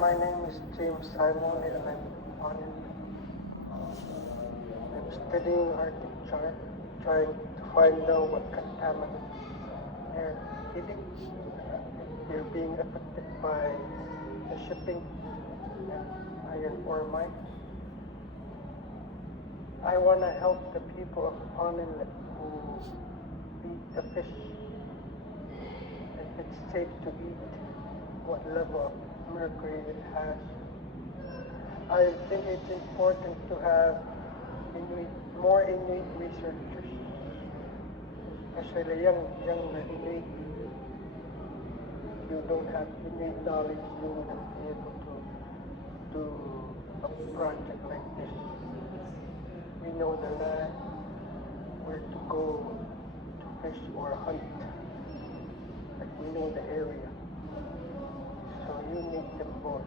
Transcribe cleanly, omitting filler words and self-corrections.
My name is James Simon and I'm studying Arctic Char, trying to find out what contaminants they're eating. They're being affected by the shipping and iron ore mines. I want to help the people of Pond Inlet who eat the fish, and it's safe to eat, what level of mercury it has. I think it's important to have more Inuit researchers, especially young Inuit. If you don't have Inuit knowledge, you wouldn't be able to do a project like this. We know the land, where to go to fish or hunt. Like we know the area. So you need them both.